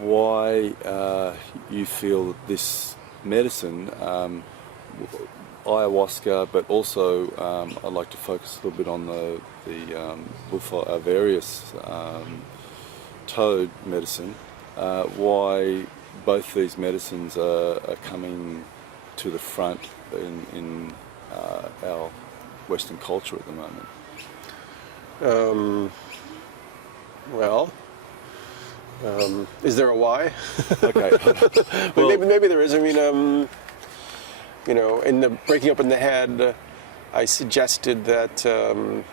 why you feel that this medicine, ayahuasca, but also I'd like to focus a little bit on the various toad medicine, why both these medicines are coming to the front in our Western culture at the moment. Is there a why? Okay. Well, maybe there is. I mean, in the Breaking Open the Head, I suggested that, kind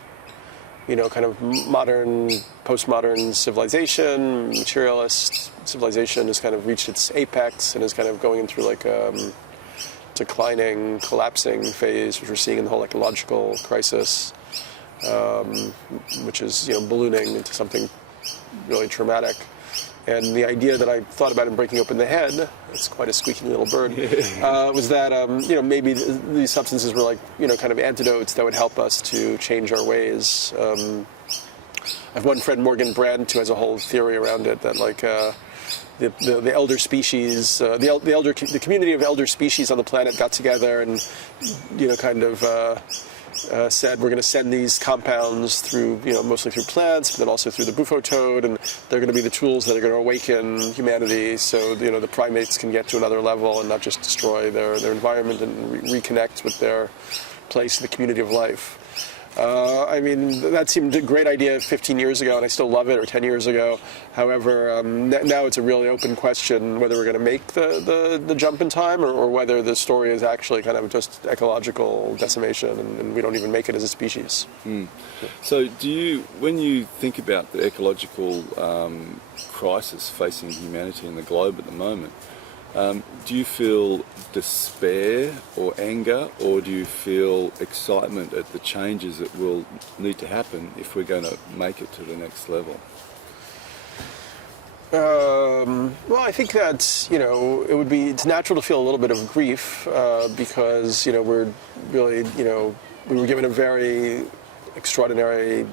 of modern, postmodern civilization, materialist civilization has kind of reached its apex and is kind of going through like a declining, collapsing phase, which we're seeing in the whole ecological crisis, which is, ballooning into something really traumatic. And the idea that I thought about in Breaking Open the Head, it's quite a squeaky little bird, was that, maybe these substances were like, kind of antidotes that would help us to change our ways. I have one friend, Morgan Brandt, who has a whole theory around it that, like, the elder species, the community of elder species on the planet got together and, said we're going to send these compounds through, mostly through plants, but then also through the bufo toad, and they're going to be the tools that are going to awaken humanity so, the primates can get to another level and not just destroy their environment and reconnect with their place in the community of life. That seemed a great idea 15 years ago, and I still love it, or 10 years ago. However, now it's a really open question whether we're going to make the jump in time, or whether the story is actually kind of just ecological decimation, and we don't even make it as a species. So when you think about the ecological crisis facing humanity and the globe at the moment, do you feel despair or anger, or do you feel excitement at the changes that will need to happen if we're going to make it to the next level? Well, I think that, it's natural to feel a little bit of grief because, we're really, we were given a very extraordinary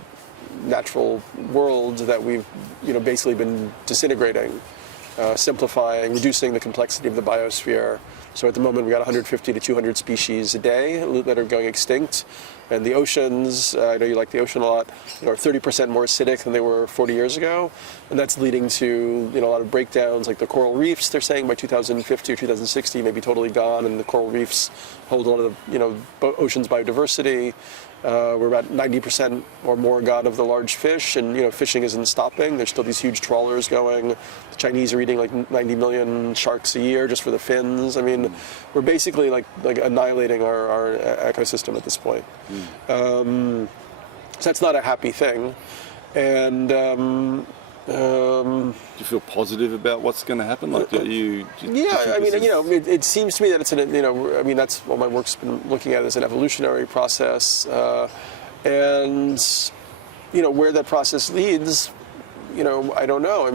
natural world that we've, basically been disintegrating. Simplifying, reducing the complexity of the biosphere. So at the moment we got 150 to 200 species a day that are going extinct. And the oceans, I know you like the ocean a lot, are 30% more acidic than they were 40 years ago. And that's leading to, a lot of breakdowns, like the coral reefs, they're saying by 2050 or 2060 may be totally gone, and the coral reefs hold a lot of the, ocean's biodiversity. We're about 90% or more gone of the large fish, and fishing isn't stopping. There's still these huge trawlers going. The Chinese are eating like 90 million sharks a year just for the fins. We're basically like annihilating our ecosystem at this point. So that's not a happy thing. And do you feel positive about what's going to happen? Like, it seems to me that it's that's what my work's been looking at as an evolutionary process, and where that process leads, I don't know.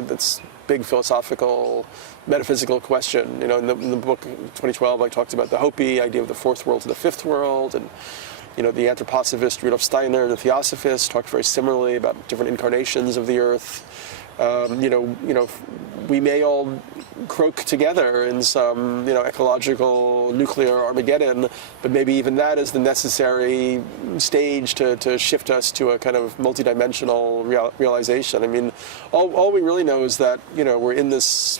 That's big philosophical, metaphysical question. In the book 2012, I talked about the Hopi idea of the fourth world to the fifth world, and the anthroposophist Rudolf Steiner, the theosophist, talked very similarly about different incarnations of the earth. We may all croak together in some, ecological nuclear Armageddon, but maybe even that is the necessary stage to shift us to a kind of multidimensional realization. All we really know is that, we're in this,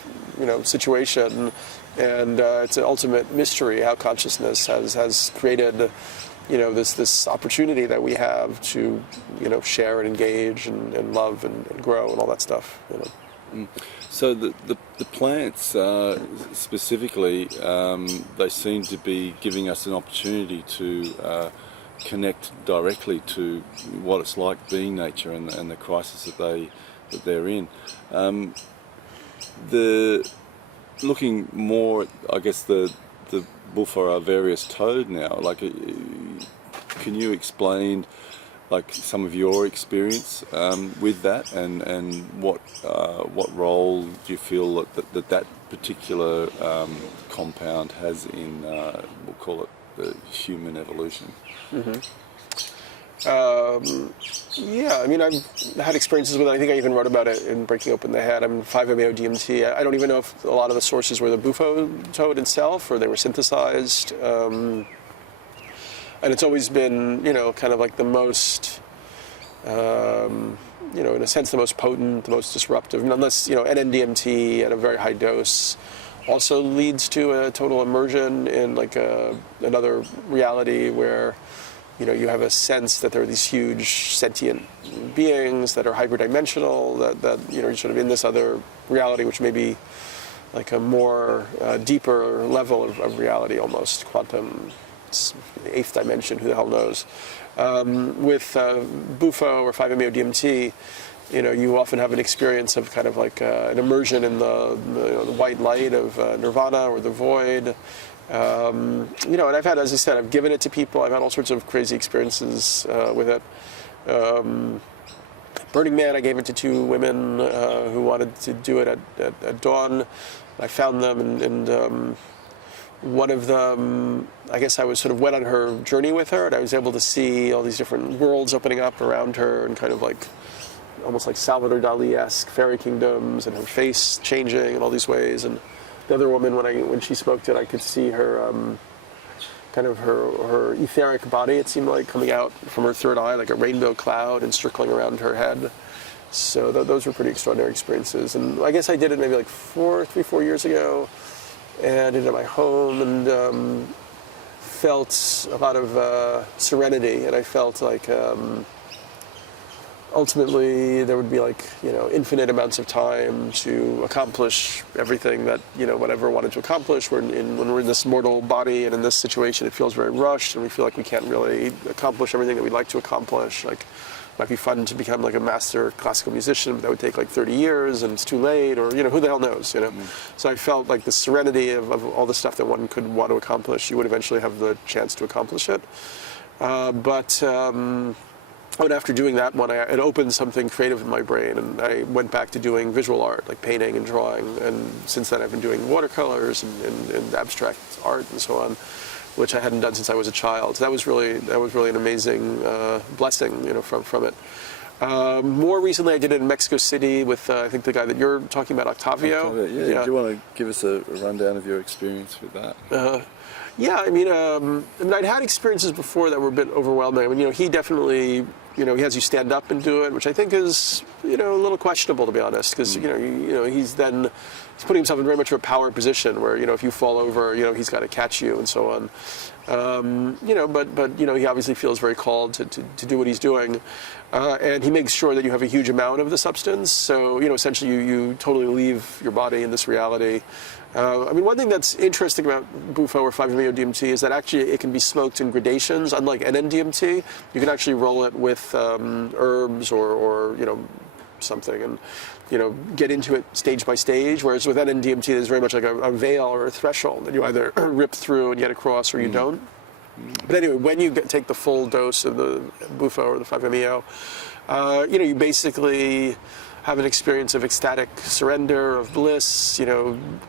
situation, and it's an ultimate mystery how consciousness has created this opportunity that we have to, share and engage and love and grow and all that stuff. So the plants specifically, they seem to be giving us an opportunity to connect directly to what it's like being nature and the crisis that they're in. Looking more at, I guess, the Bullfrog various toad now, like, can you explain like some of your experience with that, and what role do you feel that particular compound has in we'll call it the human evolution? Yeah, I mean, I've had experiences with it. I think I even wrote about it in Breaking Open the Head. I'm 5-MeO DMT. I don't even know if a lot of the sources were the bufo toad itself or they were synthesized. And it's always been, kind of like the most, in a sense, the most potent, the most disruptive. I mean, unless, NN-DMT at a very high dose also leads to a total immersion in like another reality where you have a sense that there are these huge sentient beings that are hyperdimensional, that you're sort of in this other reality, which may be like a more deeper level of reality, almost quantum, eighth dimension, who the hell knows. With bufo or 5-MeO DMT, you often have an experience of kind of like an immersion in the white light of nirvana or the void. And I've had, as I said, I've given it to people. I've had all sorts of crazy experiences with it. Burning Man, I gave it to 2 women who wanted to do it at dawn. I found them, and one of them, I guess I was sort of went on her journey with her, and I was able to see all these different worlds opening up around her, and kind of like almost like Salvador Dali-esque fairy kingdoms, and her face changing in all these ways. And the other woman, when she smoked it, I could see her kind of her etheric body, it seemed like, coming out from her third eye like a rainbow cloud and circling around her head. So those were pretty extraordinary experiences. And I guess I did it maybe like 4 years ago, and I did it at my home, and felt a lot of serenity, and I felt like ultimately there would be like infinite amounts of time to accomplish everything that whatever wanted to accomplish. When we're in this mortal body and in this situation, it feels very rushed, and we feel like we can't really accomplish everything that we'd like to accomplish. Like, it might be fun to become like a master classical musician, but that would take like 30 years, and it's too late, or who the hell knows. So I felt like the serenity of all the stuff that one could want to accomplish, you would eventually have the chance to accomplish it. But after doing that one, it opened something creative in my brain, and I went back to doing visual art, like painting and drawing. And since then, I've been doing watercolors and abstract art and so on, which I hadn't done since I was a child. So that was really an amazing blessing, from it. More recently, I did it in Mexico City with I think the guy that you're talking about, Octavio. Yeah. Do you want to give us a rundown of your experience with that? Yeah, I mean, I'd had experiences before that were a bit overwhelming. I mean, he definitely, he has you stand up and do it, which I think is, a little questionable, to be honest, because, he's putting himself in very much of a power position where, if you fall over, he's got to catch you and so on. But he obviously feels very called to do what he's doing. And he makes sure that you have a huge amount of the substance. So, essentially you totally leave your body in this reality. I mean, one thing that's interesting about bufo or 5-MeO DMT is that actually it can be smoked in gradations. Unlike NN-DMT, you can actually roll it with herbs or something, and get into it stage by stage. Whereas with NN-DMT, there's very much like a veil or a threshold that you either rip through and get across, or you don't. But anyway, when you take the full dose of the bufo or the 5-MeO, you basically have an experience of ecstatic surrender, of bliss,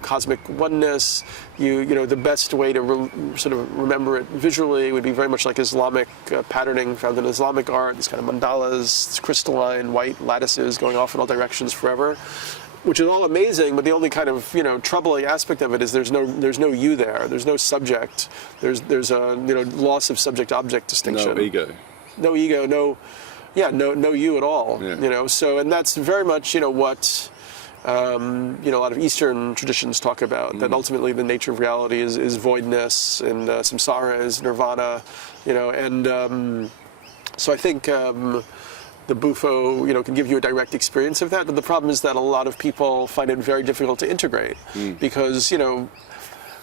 cosmic oneness. The best way to sort of remember it visually would be very much like Islamic patterning found in Islamic art, these kind of mandalas, crystalline white lattices going off in all directions forever, which is all amazing, but the only kind of, troubling aspect of it is there's no you there, there's no subject, there's a, loss of subject-object distinction. No ego. No ego, no you at all. Yeah. So, and that's very much, what, a lot of Eastern traditions talk about, that ultimately the nature of reality is voidness, and samsara is nirvana, and so I think the bufo, can give you a direct experience of that, but the problem is that a lot of people find it very difficult to integrate, because,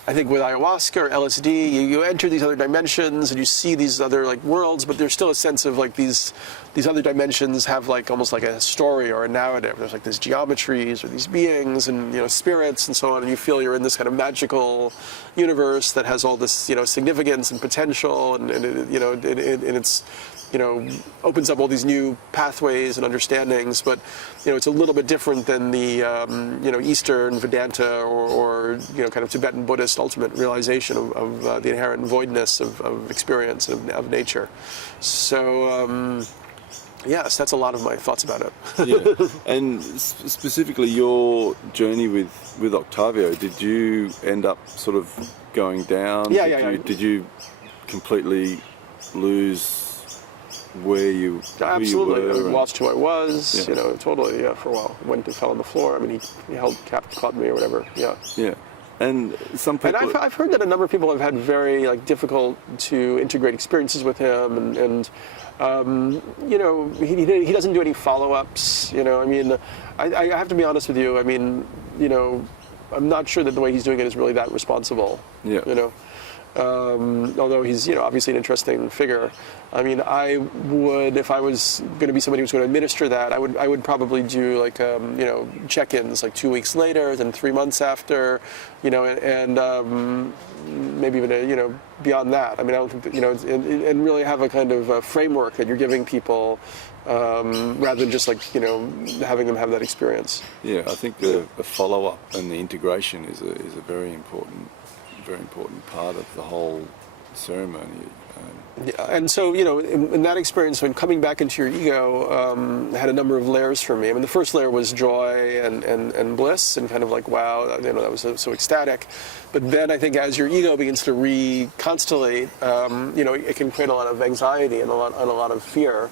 I think with ayahuasca or LSD, you enter these other dimensions and you see these other like worlds, but there's still a sense of like these other dimensions have like almost like a story or a narrative. There's like these geometries or these beings and spirits and so on, and you feel you're in this kind of magical universe that has all this significance and potential, and it's opens up all these new pathways and understandings, but it's a little bit different than the Eastern Vedanta or kind of Tibetan Buddhist ultimate realization of the inherent voidness of experience and of nature. So yes, that's a lot of my thoughts about it. Yeah, and specifically your journey with Octavio, did you end up sort of going down? Did you completely lose who you Absolutely. were? I lost who I was, totally, for a while. Went and fell on the floor. I mean, he caught me or whatever, yeah. Yeah. And some people... And I've heard that a number of people have had very difficult to integrate experiences with him, and he doesn't do any follow-ups, I mean, I have to be honest with you, I mean, I'm not sure that the way he's doing it is really that responsible, although he's obviously an interesting figure. I mean, I would, if I was going to be somebody who's going to administer that, I would probably do check-ins 2 weeks later, then 3 months after, and maybe even beyond that. I mean, I don't think that, and really have a kind of a framework that you're giving people rather than just having them have that experience. Yeah, I think the follow-up and the integration is a very important part of the whole ceremony. Yeah, and so, in that experience, when coming back into your ego, had a number of layers for me. I mean, the first layer was joy and bliss and kind of wow, that was so ecstatic. But then I think as your ego begins to reconstellate, it can create a lot of anxiety and a lot of fear.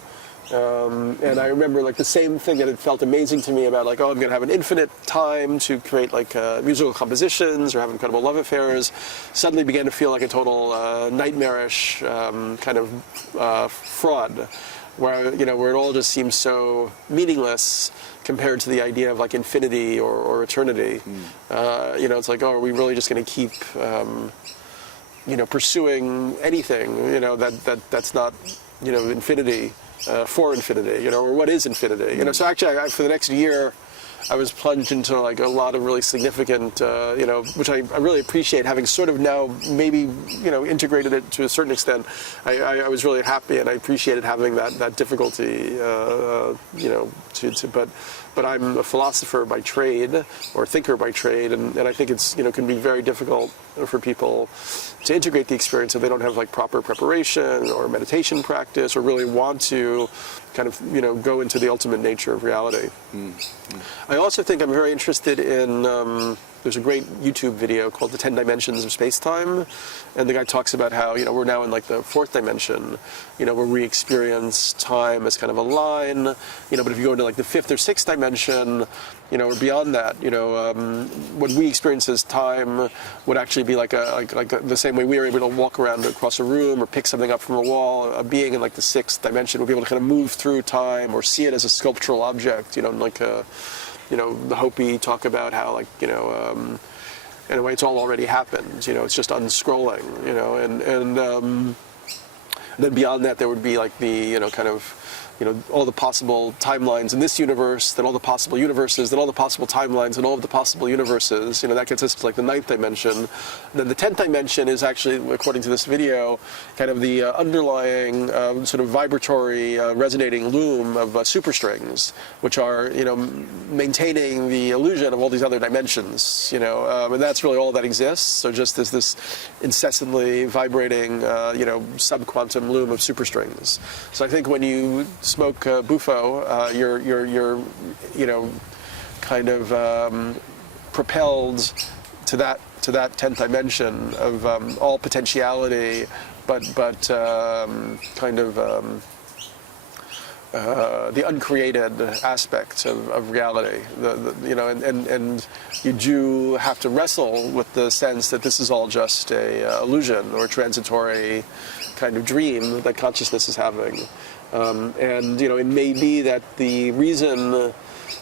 And I remember the same thing that had felt amazing to me about I'm going to have an infinite time to create musical compositions or have incredible love affairs, suddenly began to feel like a total nightmarish kind of fraud, where it all just seems so meaningless compared to the idea of infinity or eternity. It's are we really just going to keep pursuing anything that's not infinity? For infinity, or what is infinity? So actually, for the next year, I was plunged into a lot of really significant, which I really appreciate, having sort of now maybe integrated it to a certain extent. I was really happy, and I appreciated having that difficulty, but I'm a philosopher by trade, or thinker by trade, and I think it's can be very difficult for people to integrate the experience if they don't have proper preparation or meditation practice, or really want to kind of go into the ultimate nature of reality. I also think I'm very interested in there's a great YouTube video called The 10 Dimensions of Space-Time, and the guy talks about how we're now in the fourth dimension, where we experience time as kind of a line, but if you go into the fifth or sixth dimension, or beyond that, what we experience as time would actually be the same way we are able to walk around across a room or pick something up from a wall. A being in the sixth dimension would be able to kind of move through time or see it as a sculptural object, the Hopi talk about how in a way it's all already happened, it's just unscrolling, and then beyond that there would be the kind of all the possible timelines in this universe, then all the possible universes, then all the possible timelines and all of the possible universes. That gets us to the ninth dimension. And then the 10th dimension is actually, according to this video, kind of the underlying sort of vibratory, resonating loom of superstrings, which are, maintaining the illusion of all these other dimensions. And that's really all that exists. So just this incessantly vibrating, subquantum loom of superstrings. So I think when you smoke bufo, you're kind of propelled to that 10th dimension of all potentiality, but kind of the uncreated aspect of reality. And you do have to wrestle with the sense that this is all just a illusion or a transitory kind of dream that consciousness is having. And it may be that the reason,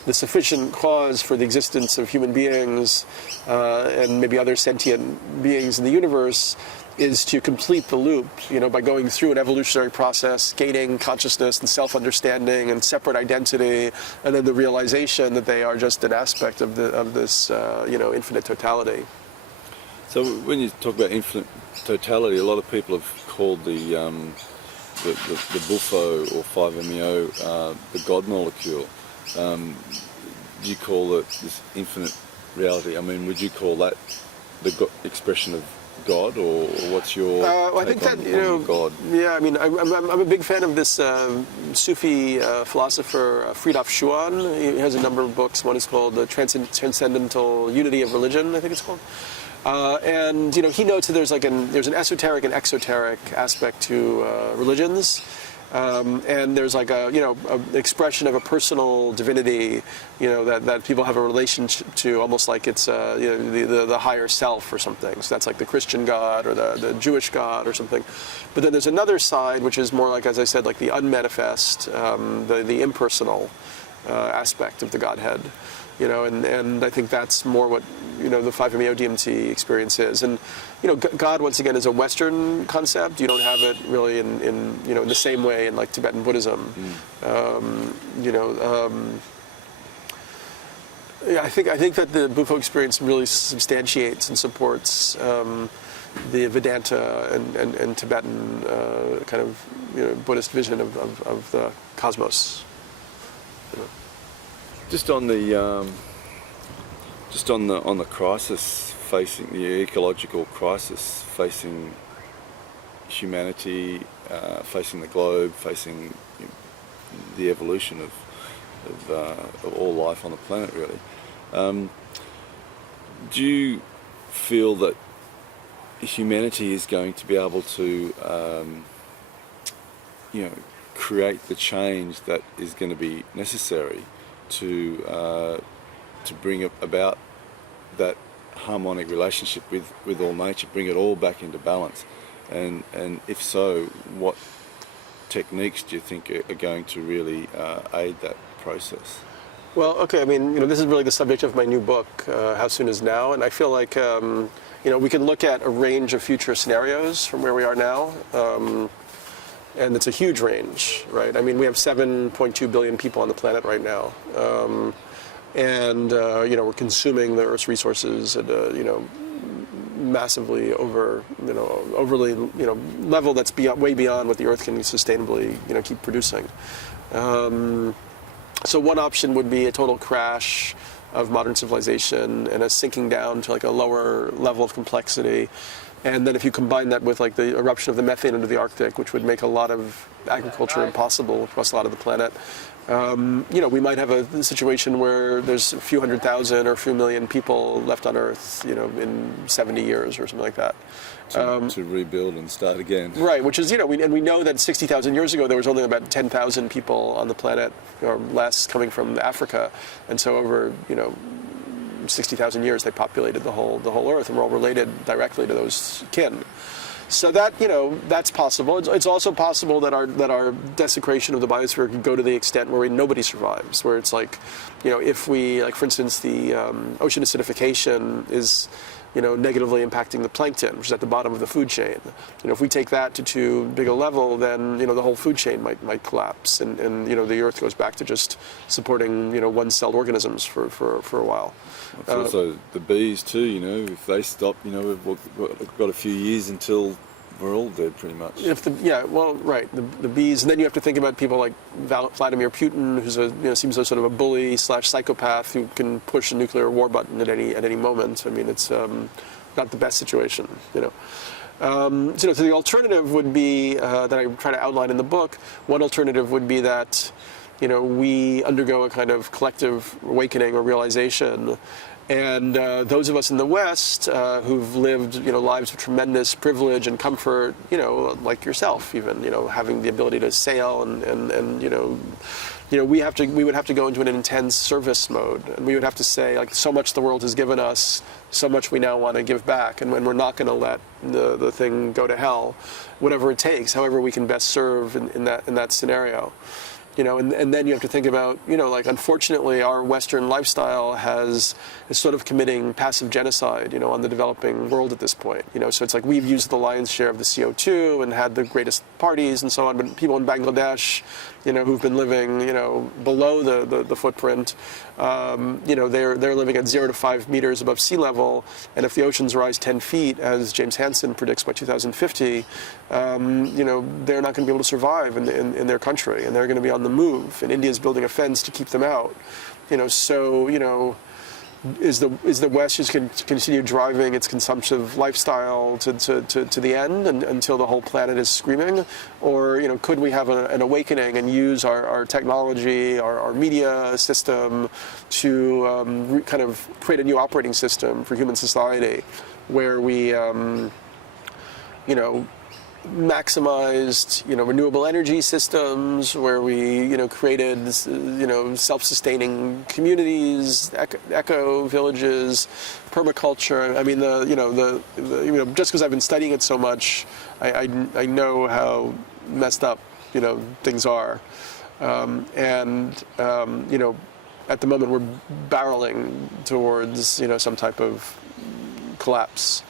the sufficient cause for the existence of human beings and maybe other sentient beings in the universe is to complete the loop, by going through an evolutionary process, gaining consciousness and self-understanding and separate identity, and then the realization that they are just an aspect of this, infinite totality. So when you talk about infinite totality, a lot of people have called the the Buffo or 5-MeO, the God molecule, do you call it this infinite reality? I mean, would you call that the expression of God, or what's your I think take on God? Yeah, I mean, I'm a big fan of this Sufi philosopher Friedrich Schuon. He has a number of books. One is called The Transcendental Unity of Religion, I think it's called. And he notes that there's an esoteric and exoteric aspect to religions. And there's like an expression of a personal divinity, that people have a relationship to, almost like it's the higher self or something. So that's like the Christian God or the Jewish God or something. But then there's another side which is more like, as I said, like the unmanifest, the impersonal aspect of the Godhead. And I think that's more what the 5-MeO DMT experience is. And God, once again, is a Western concept. You don't have it really in the same way in like Tibetan Buddhism. I think that the Buffo experience really substantiates and supports the Vedanta and Tibetan kind of Buddhist vision of the cosmos. Just on the crisis facing the ecological crisis facing humanity, facing the globe, facing the evolution of all life on the planet, really. Do you feel that humanity is going to be able to, create the change that is going to be necessary to bring about that harmonic relationship with all nature, bring it all back into balance, and if so, what techniques do you think are going to really aid that process? Well, okay, I mean, this is really the subject of my new book, How Soon Is Now, and I feel like, we can look at a range of future scenarios from where we are now, and it's a huge range, right? I mean, we have 7.2 billion people on the planet right now, and we're consuming the Earth's resources at a, massively overly, level that's way beyond what the Earth can sustainably, keep producing. So one option would be a total crash of modern civilization and a sinking down to like a lower level of complexity. And then if you combine that with like the eruption of the methane into the Arctic, which would make a lot of agriculture impossible across a lot of the planet, we might have a situation where there's a few 100,000 or a few million people left on Earth, in 70 years or something like that. To rebuild and start again. Right, which is, we know that 60,000 years ago there was only about 10,000 people on the planet, or less, coming from Africa. And so over, 60,000 years they populated the whole Earth, and we're all related directly to those kin. So that, that's possible. It's also possible that our desecration of the biosphere could go to the extent where nobody survives, where it's like, if we, like for instance, the ocean acidification is, negatively impacting the plankton, which is at the bottom of the food chain. If we take that to too big a level, then, the whole food chain might collapse, and the Earth goes back to just supporting, one-celled organisms for a while. It's also the bees too, if they stop, we've got a few years until we're all dead pretty much. The bees, and then you have to think about people like Vladimir Putin, who's seems like sort of a bully / psychopath who can push a nuclear war button at any moment. I mean, it's not the best situation, So the alternative would be that I try to outline in the book. One alternative would be that we undergo a kind of collective awakening or realization. And those of us in the West who've lived, lives of tremendous privilege and comfort, like yourself, even, having the ability to sail and we would have to go into an intense service mode, and we would have to say, like, so much the world has given us, so much we now want to give back, and when we're not going to let the thing go to hell, whatever it takes, however we can best serve in that scenario. And then you have to think about, unfortunately, our Western lifestyle is sort of committing passive genocide, on the developing world at this point. So it's like we've used the lion's share of the CO2 and had the greatest parties and so on, but people in Bangladesh, who've been living, below the footprint, they're living at 0 to 5 meters above sea level, and if the oceans rise 10 feet, as James Hansen predicts by 2050, they're not going to be able to survive in their country, and they're going to be on the move. And India's building a fence to keep them out. Is the West just going to continue driving its consumptive lifestyle to the end until the whole planet is screaming? Or could we have an awakening and use our technology, our media system to kind of create a new operating system for human society where we maximized renewable energy systems, where we created self-sustaining communities, eco villages, permaculture. I mean, just because I've been studying it so much, I know how messed up things are, at the moment we're barreling towards some type of collapse.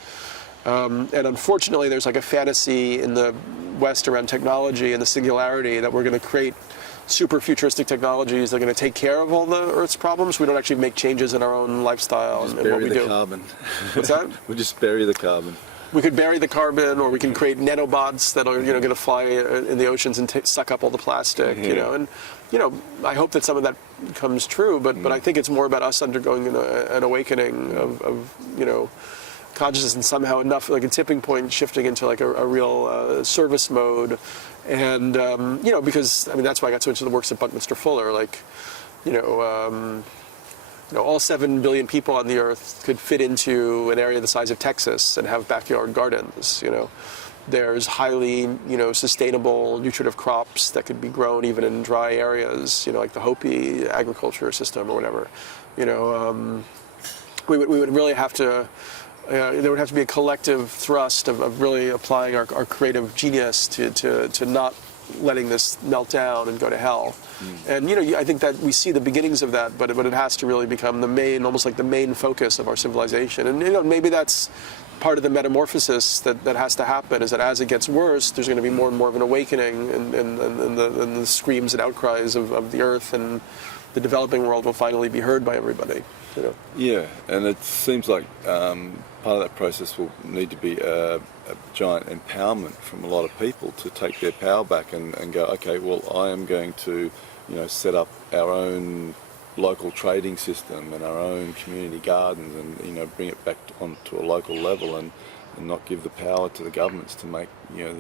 And unfortunately, there's like a fantasy in the West around technology and the singularity that we're going to create super futuristic technologies that are going to take care of all the Earth's problems. We don't actually make changes in our own lifestyle and what we do. Bury the carbon. What's that? We just bury the carbon. We could bury the carbon, or we can create nanobots that are going to fly in the oceans and suck up all the plastic. Yeah. I hope that some of that comes true, but I think it's more about us undergoing an awakening of consciousness, and somehow enough like a tipping point shifting into like a real service mode. And because that's why I got so into the works of Buckminster Fuller, all 7 billion people on the earth could fit into an area the size of Texas and have backyard gardens. There's highly sustainable nutritive crops that could be grown even in dry areas, like the Hopi agriculture system or whatever. We would really have to there would have to be a collective thrust of really applying our creative genius to not letting this melt down and go to hell. And I think that we see the beginnings of that, but it has to really become almost like the main focus of our civilization. And maybe that's part of the metamorphosis that has to happen, is that as it gets worse, there's going to be more and more of an awakening, and the screams and outcries of the earth and the developing world will finally be heard by everybody. Yeah, and it seems like part of that process will need to be a giant empowerment from a lot of people to take their power back and go, okay, well, I am going to, set up our own local trading system and our own community gardens, and bring it back onto a local level, and not give the power to the governments to make the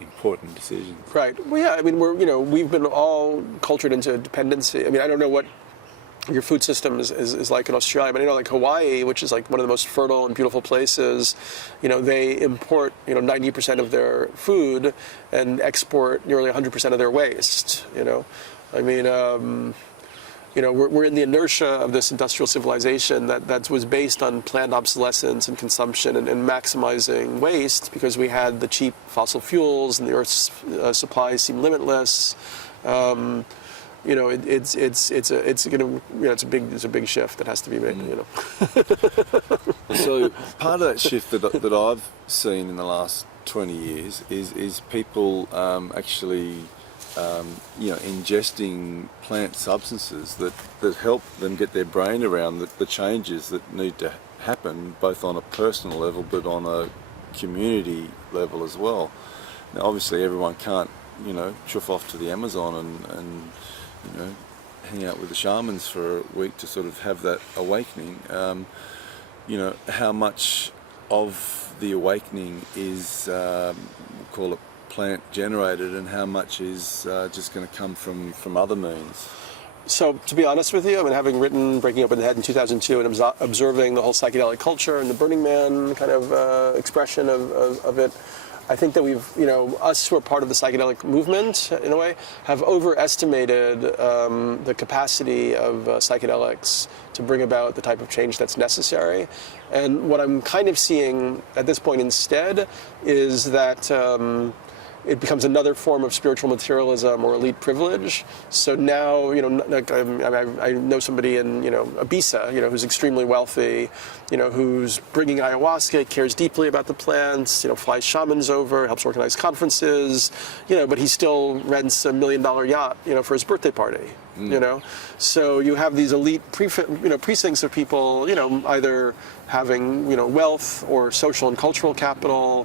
important decisions. Right. Well, yeah. We've been all cultured into dependency. I don't know what your food system is like in Australia, but like Hawaii, which is like one of the most fertile and beautiful places, they import 90% of their food and export nearly 100% of their waste. We're in the inertia of this industrial civilization that was based on planned obsolescence and consumption and maximizing waste, because we had the cheap fossil fuels and the Earth's supplies seem limitless. It's a big shift that has to be made. So part of that shift that I've seen in the last 20 years is people actually ingesting plant substances that help them get their brain around the changes that need to happen, both on a personal level but on a community level as well. Now obviously everyone can't chuff off to the Amazon and hang out with the shamans for a week to sort of have that awakening. How much of the awakening is, we'll call it plant generated, and how much is just going to come from other means? So, to be honest with you, having written Breaking Open the Head in 2002 and observing the whole psychedelic culture and the Burning Man kind of expression of it, I think that we've, us who are part of the psychedelic movement, in a way, have overestimated the capacity of psychedelics to bring about the type of change that's necessary. And what I'm kind of seeing at this point instead is that it becomes another form of spiritual materialism or elite privilege. So now, I know somebody in, Ibiza, who's extremely wealthy, who's bringing ayahuasca, cares deeply about the plants, flies shamans over, helps organize conferences, but he still rents $1 million yacht, for his birthday party, You know, so you have these elite precincts of people, either having wealth or social and cultural capital,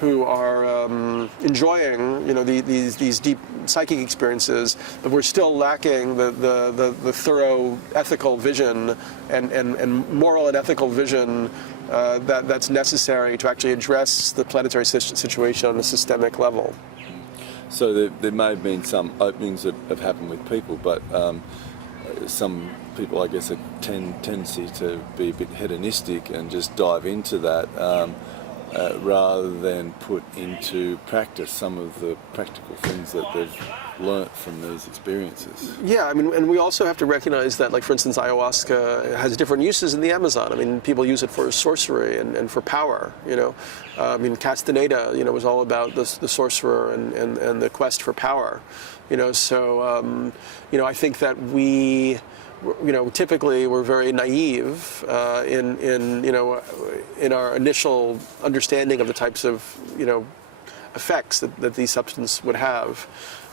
who are enjoying these deep psychic experiences, but we're still lacking the thorough ethical vision and moral and ethical vision that's necessary to actually address the planetary situation on a systemic level. So there may have been some openings that have happened with people, but some people, I guess, a tendency to be a bit hedonistic and just dive into that rather than put into practice some of the practical things that they've learnt from these experiences. Yeah, I mean, and we also have to recognize that, like, for instance, ayahuasca has different uses in the Amazon. I mean, people use it for sorcery and for power, I mean, Castaneda, was all about the sorcerer and the quest for power, so, I think that we, typically we're very naive in our initial understanding of the types of, effects that these substances would have.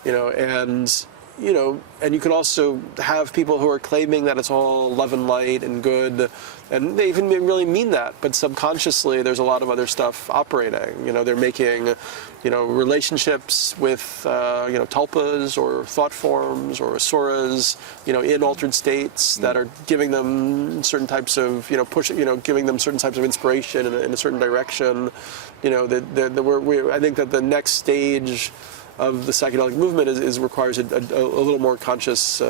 And you can also have people who are claiming that it's all love and light and good, and they even really mean that, but subconsciously there's a lot of other stuff operating. They're making, relationships with, tulpas or thought forms or asuras, in altered states that are giving them certain types of, giving them certain types of inspiration in a certain direction. I think that the next stage of the psychedelic movement requires a little more conscious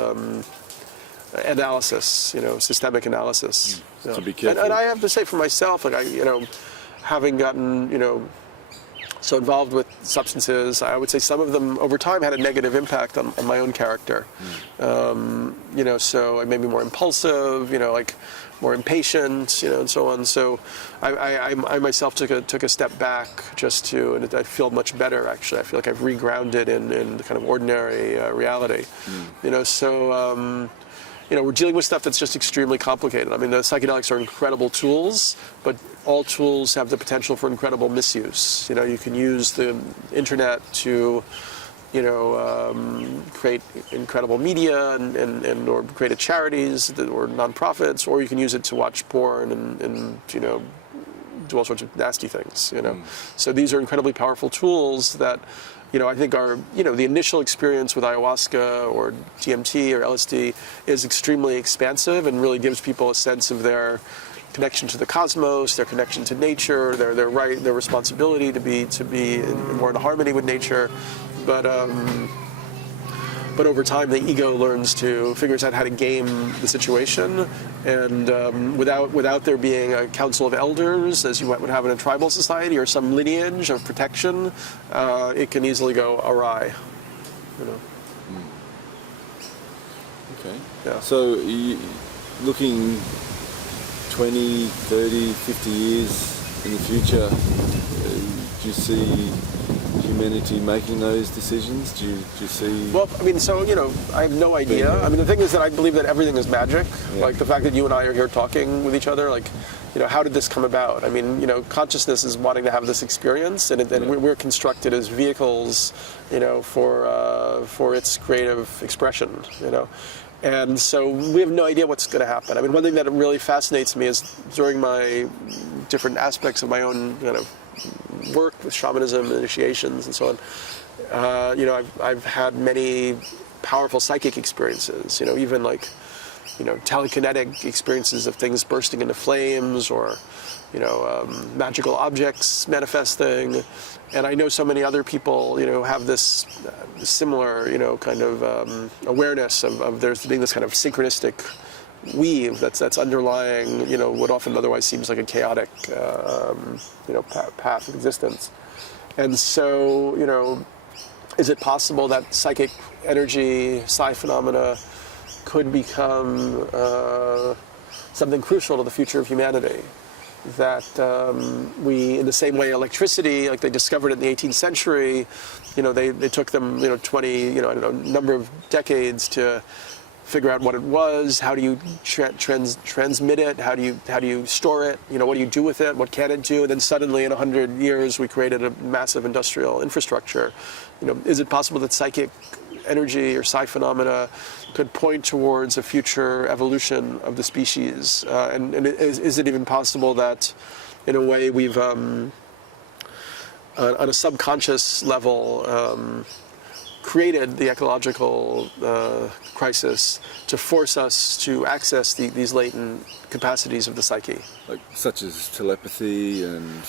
analysis, systemic analysis. To be careful. And I have to say for myself, like having gotten, so involved with substances, I would say some of them over time had a negative impact on my own character. So I may be more impulsive, like more impatient, and so on. So I myself took a step back just to, and I feel much better actually. I feel like I've regrounded in the kind of ordinary reality. So we're dealing with stuff that's just extremely complicated. I mean, the psychedelics are incredible tools, but all tools have the potential for incredible misuse. You can use the internet to create incredible media and or create charities or nonprofits, or you can use it to watch porn and do all sorts of nasty things. So these are incredibly powerful tools that I think are the initial experience with ayahuasca or DMT or LSD is extremely expansive and really gives people a sense of their connection to the cosmos, their connection to nature, their responsibility to be more in harmony with nature. But over time, the ego figures out how to game the situation, and without there being a council of elders, as you would have in a tribal society, or some lineage of protection, it can easily go awry. Okay. Yeah. So, looking 20, 30, 50 years in the future, do you see humanity making those decisions? Do you see? Well, I mean, so, I have no idea. I mean, the thing is that I believe that everything is magic. Yeah. Like the fact that you and I are here talking with each other, like, how did this come about? I mean, consciousness is wanting to have this experience, and we're constructed as vehicles, for its creative expression, And so we have no idea what's going to happen. I mean, one thing that really fascinates me is during my different aspects of my own kind of work with shamanism, initiations, and so on. I've had many powerful psychic experiences. Even like, telekinetic experiences of things bursting into flames, or magical objects manifesting. And I know so many other people, have this similar, kind of awareness of there's being this kind of synchronistic weave that's underlying, what often otherwise seems like a chaotic, path of existence. And so, is it possible that psychic energy, psi phenomena, could become something crucial to the future of humanity? That we, in the same way electricity, like they discovered it in the 18th century, they took them, 20, number of decades to figure out what it was. How do you transmit it? How do you store it? What do you do with it? What can it do? And then suddenly in 100 years we created a massive industrial infrastructure. Is it possible that psychic energy or psi phenomena could point towards a future evolution of the species? And is it even possible that, in a way, we've, on a subconscious level, created the ecological crisis to force us to access these latent capacities of the psyche? Like, such as telepathy and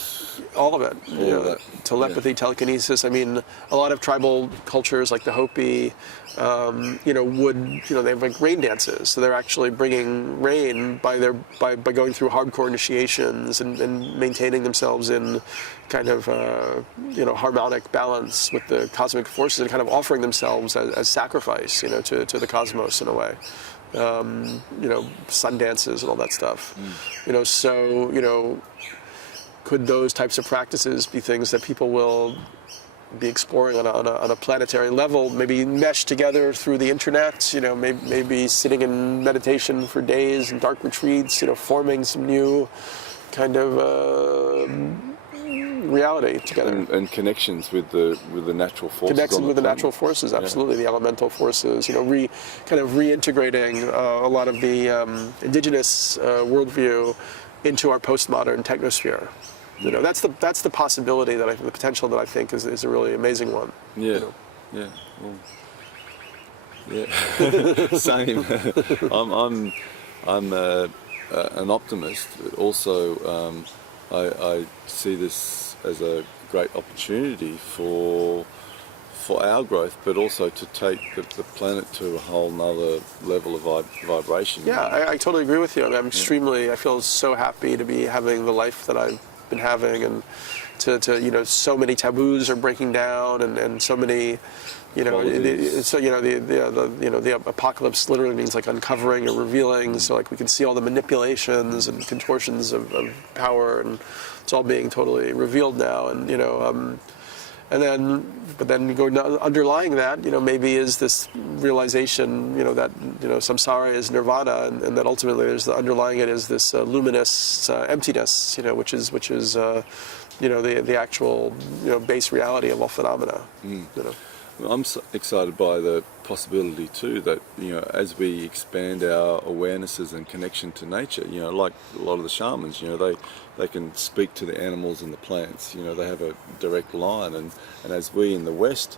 all of it. All of that. Telepathy, telekinesis. I mean, a lot of tribal cultures like the Hopi, they have like rain dances. So they're actually bringing rain by going through hardcore initiations and maintaining themselves in kind of, harmonic balance with the cosmic forces and kind of offering themselves as sacrifice, to the cosmos in a way. Sun dances and all that stuff. Could those types of practices be things that people will be exploring on a planetary level, maybe meshed together through the internet, maybe sitting in meditation for days in dark retreats, forming some new kind of reality together. And connections with the natural forces. Connections with the natural forces, absolutely, the elemental forces, kind of reintegrating a lot of the indigenous worldview into our postmodern technosphere. That's the possibility the potential that I think is a really amazing one. Yeah, yeah, well, yeah. Same. I'm an optimist. Also, I see this as a great opportunity for our growth, but also to take the planet to a whole nother level of vibration. Yeah, I totally agree with you. I feel so happy to be having the life that I've been having, and to so many taboos are breaking down, and so many, the apocalypse literally means like uncovering or revealing. So like we can see all the manipulations and contortions of power, and it's all being totally revealed now, and but then you go underlying that, maybe is this realization, that samsara is nirvana, and that ultimately there's underlying it is this luminous emptiness, which is the actual base reality of all phenomena. I'm so excited by the possibility too that as we expand our awarenesses and connection to nature, like a lot of the shamans, they can speak to the animals and the plants. They have a direct line, and as we in the West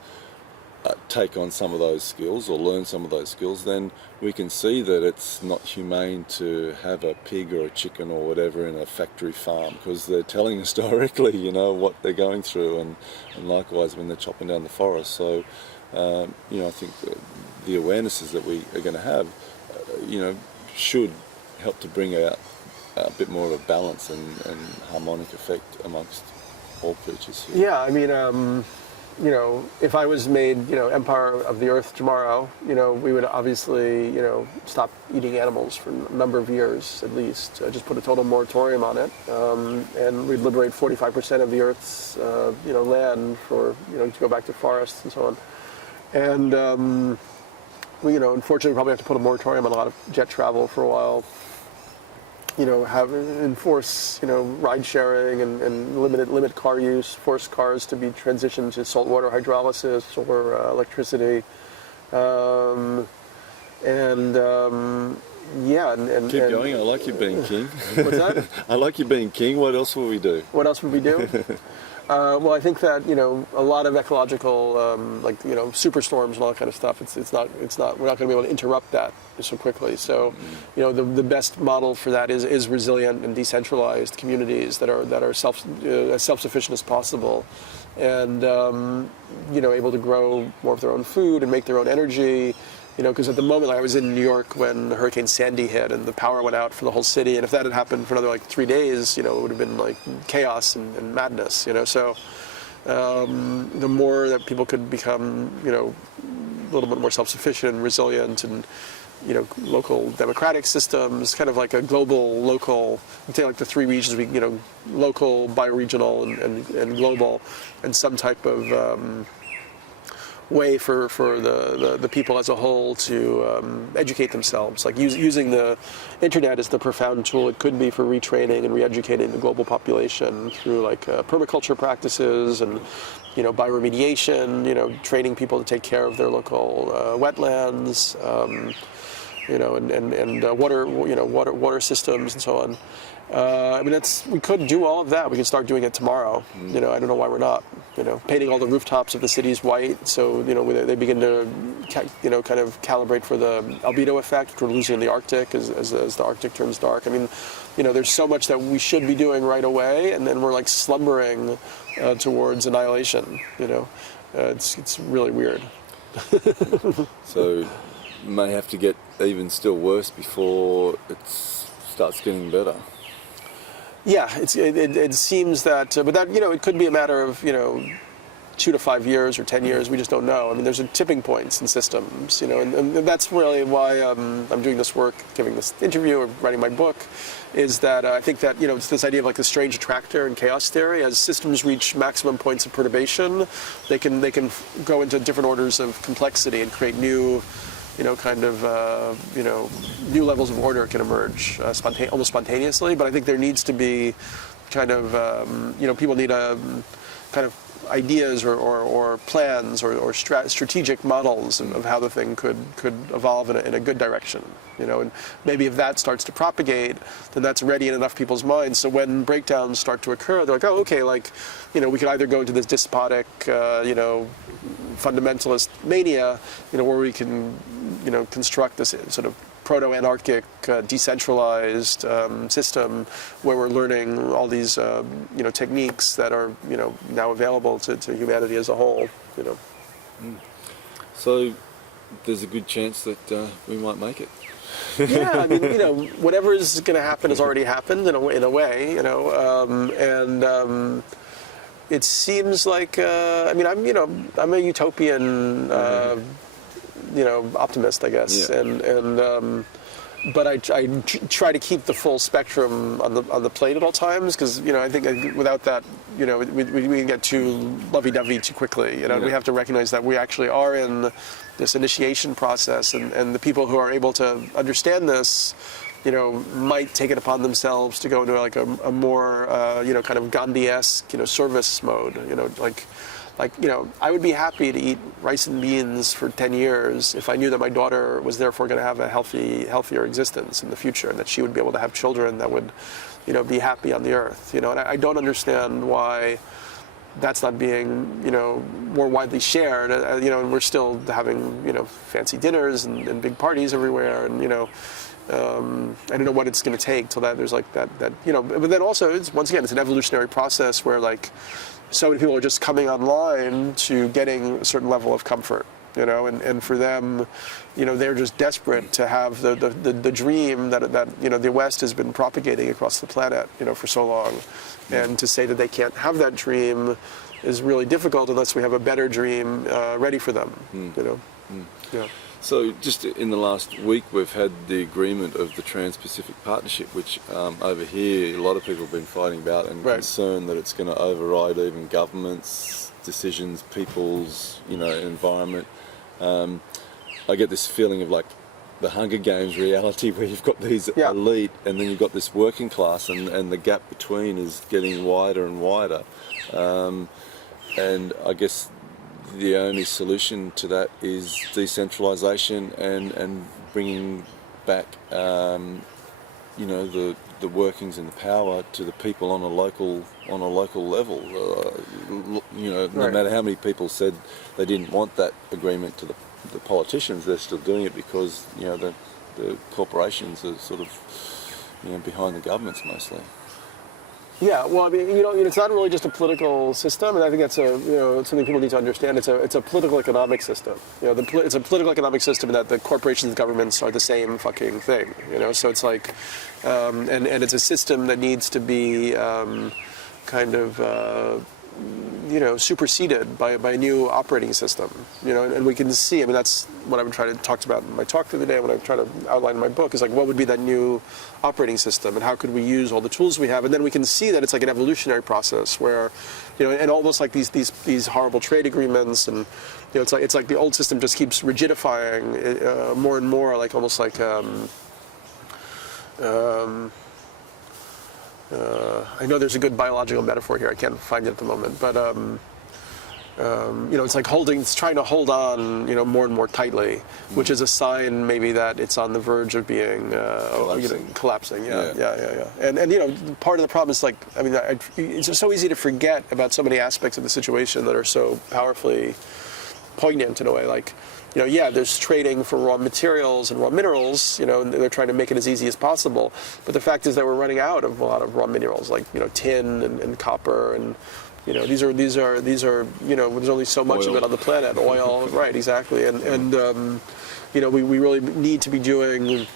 take on some of those skills or learn some of those skills, then we can see that it's not humane to have a pig or a chicken or whatever in a factory farm, because they're telling us directly, what they're going through, and likewise when they're chopping down the forest. So, I think the awarenesses that we are going to have, should help to bring out a bit more of a balance and harmonic effect amongst all creatures here. Yeah, if I was made, Empire of the Earth tomorrow, we would obviously, stop eating animals for a number of years at least. Just put a total moratorium on it, and we'd liberate 45% of the Earth's, land for, to go back to forests and so on. And we, unfortunately, probably have to put a moratorium on a lot of jet travel for a while. Enforce, ride sharing and limit car use, force cars to be transitioned to saltwater hydrolysis or electricity, and keep going. I like you being king. What's that? I like you being king. What else will we do? What else would we do? Well, I think that a lot of ecological, superstorms and all that kind of stuff. It's not. We're not going to be able to interrupt that so quickly. So, the best model for that is resilient and decentralized communities that are as self-sufficient as possible, and able to grow more of their own food and make their own energy. Because at the moment, I was in New York when Hurricane Sandy hit and the power went out for the whole city. And if that had happened for another 3 days, it would have been like chaos and madness. So the more that people could become, a little bit more self-sufficient and resilient, and local democratic systems, kind of like a global, local. Take like the three regions, local, bioregional, and global, and some type of way for the people as a whole to educate themselves. Like using the internet as the profound tool it could be for retraining and re-educating the global population through like permaculture practices and bioremediation, training people to take care of their local wetlands, and water systems and so on. I mean, we could do all of that. We could start doing it tomorrow. I don't know why we're not. Painting all the rooftops of the cities white, so they begin to, kind of calibrate for the albedo effect, which we're losing in the Arctic as the Arctic turns dark. I mean, there's so much that we should be doing right away, and then we're like slumbering towards annihilation. It's really weird. So, may have to get even still worse before it starts getting better. Yeah, it seems that, but that it could be a matter of 2 to 5 years or 10 years. We just don't know. I mean, there's tipping points in systems, and that's really why I'm doing this work, giving this interview, or writing my book. Is that I think that it's this idea of like the strange attractor and chaos theory. As systems reach maximum points of perturbation, they can go into different orders of complexity and create new. New levels of order can emerge almost spontaneously. But I think there needs to be people need kind of ideas or plans or strategic models of how the thing could evolve in a good direction. And maybe if that starts to propagate, then that's ready in enough people's minds. So when breakdowns start to occur, they're like, oh, okay, like, we could either go into this despotic, fundamentalist mania, where we can, construct this sort of proto-anarchic, decentralized system where we're learning all these, techniques that are, now available to humanity as a whole. So there's a good chance that we might make it. Yeah, I mean, whatever is going to happen has already happened in a way, and it seems like I'm a utopian, optimist, I guess, yeah. But I try to keep the full spectrum on the plate at all times, because I think without that we can get too lovey-dovey too quickly. Yeah. We have to recognize that we actually are in this initiation process, and the people who are able to understand this, might take it upon themselves to go into like a more kind of Gandhi-esque service mode. I would be happy to eat rice and beans for 10 years if I knew that my daughter was therefore going to have a healthier existence in the future, and that she would be able to have children that would, be happy on the earth. And I don't understand why that's not being, more widely shared. And we're still having, fancy dinners and big parties everywhere, and I don't know what it's going to take till that there's like that. But then also, it's an evolutionary process where like so many people are just coming online to getting a certain level of comfort, and for them, they're just desperate to have the dream that the West has been propagating across the planet, for so long, and to say that they can't have that dream is really difficult unless we have a better dream ready for them, Yeah. So just in the last week, we've had the agreement of the Trans-Pacific Partnership, which over here a lot of people have been fighting about and concerned that it's going to override even governments' decisions, people's, environment. I get this feeling of like the Hunger Games reality, where you've got these elite and then you've got this working class, and the gap between is getting wider and wider. And I guess the only solution to that is decentralization and bringing back, the workings and the power to the people on a local level. No matter how many people said they didn't want that agreement to the politicians, they're still doing it because the corporations are sort of behind the governments mostly. Yeah, well, I mean, it's not really just a political system, and I think that's something people need to understand. It's a political economic system. It's a political economic system in that the corporations and governments are the same fucking thing. So it's like, and it's a system that needs to be kind of superseded by a new operating system. And we can see. I mean, that's what I've been trying to talk about in my talk the other day. When I'm trying to outline in my book, is like, what would be that new operating system, and how could we use all the tools we have? And then we can see that it's like an evolutionary process where, and almost like these horrible trade agreements, and it's like the old system just keeps rigidifying more and more, like almost like. I know there's a good biological metaphor here. I can't find it at the moment, but it's like trying to hold on, more and more tightly, which is a sign maybe that it's on the verge of being collapsing. Yeah. And part of the problem is like, I mean, it's just so easy to forget about so many aspects of the situation that are so powerfully poignant in a way. Like, there's trading for raw materials and raw minerals, and they're trying to make it as easy as possible. But the fact is that we're running out of a lot of raw minerals, like, tin and copper, and, these are there's only so much oil. of it on the planet. Oil, right, exactly. And we really need to be doing,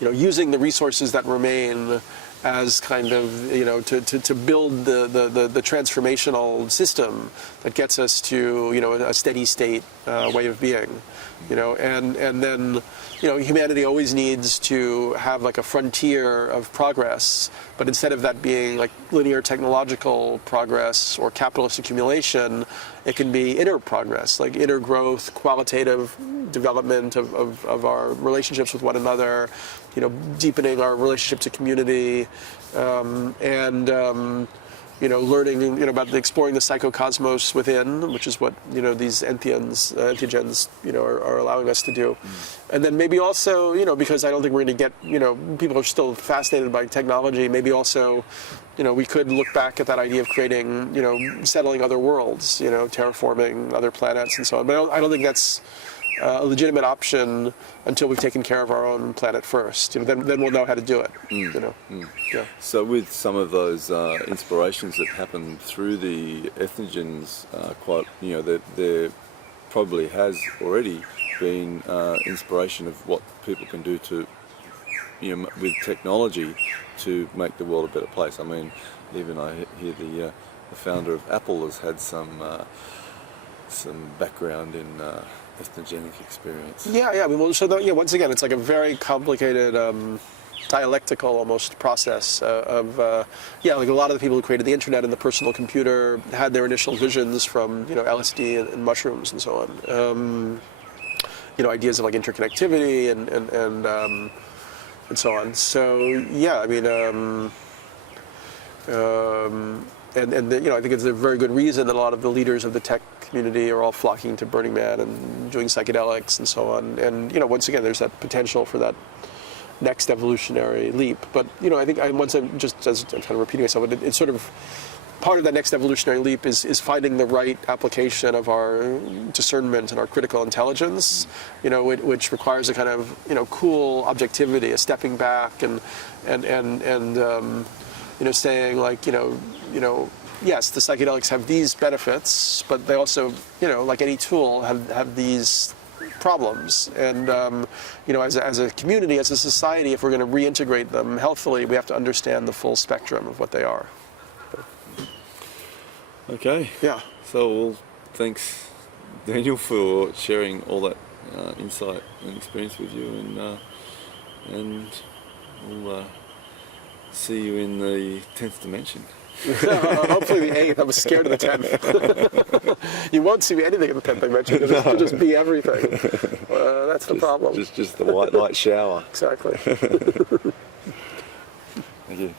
using the resources that remain as kind of, to build the transformational system that gets us to, a steady state way of being, and then, humanity always needs to have like a frontier of progress, but instead of that being like linear technological progress or capitalist accumulation, it can be inner progress, like inner growth, qualitative development of our relationships with one another, deepening our relationship to community, and learning, about exploring the psychocosmos within, which is what, these entheogens, are allowing us to do. And then maybe also, because I don't think we're going to get, people are still fascinated by technology, maybe also, we could look back at that idea of creating, settling other worlds, terraforming other planets and so on. But I don't think that's a legitimate option until we've taken care of our own planet first. Then we'll know how to do it. Yeah. So with some of those inspirations that happen through the entheogens, there probably has already been inspiration of what people can do to, with technology, to make the world a better place. I mean, even I hear the founder of Apple has had some background in ethnogenic experience. Yeah. Once again, it's like a very complicated, dialectical almost process of like a lot of the people who created the internet and the personal computer had their initial visions from LSD and mushrooms and so on. Ideas of like interconnectivity and so on. So yeah, I mean. I think it's a very good reason that a lot of the leaders of the tech community are all flocking to Burning Man and doing psychedelics and so on. And once again, there's that potential for that next evolutionary leap. But I think I'm kind of repeating myself, but it's sort of part of that next evolutionary leap is finding the right application of our discernment and our critical intelligence, which requires a kind of cool objectivity, a stepping back and saying like yes, the psychedelics have these benefits, but they also like any tool have these problems. And as a community, as a society, if we're going to reintegrate them healthily, we have to understand the full spectrum of what they are. Okay. Yeah. So, well, thanks, Daniel, for sharing all that insight and experience with you, and we'll see you in the 10th dimension. Hopefully the 8th. I was scared of the 10th. You won't see anything in the 10th dimension. You'll just be everything. That's the problem. Just the white light shower. Exactly. Thank you.